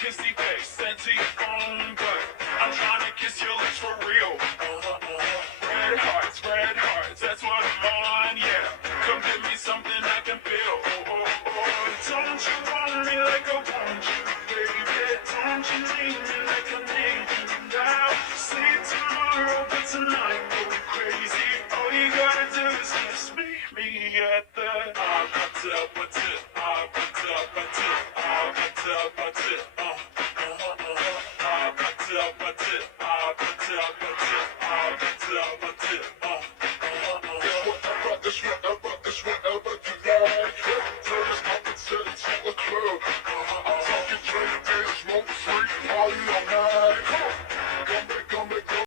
Kissy face, sent to your phone, but I'm trying to kiss your lips for real. Red hearts, that's what I'm on, yeah. Come give me something I can feel. Don't you want me like I want you, baby? Don't you need me like I need you now? Sleep tomorrow, but tonight go crazy. All you gotta do is just meet me at the It's whatever you like. Turn this up and set it to a club. I'm talking straight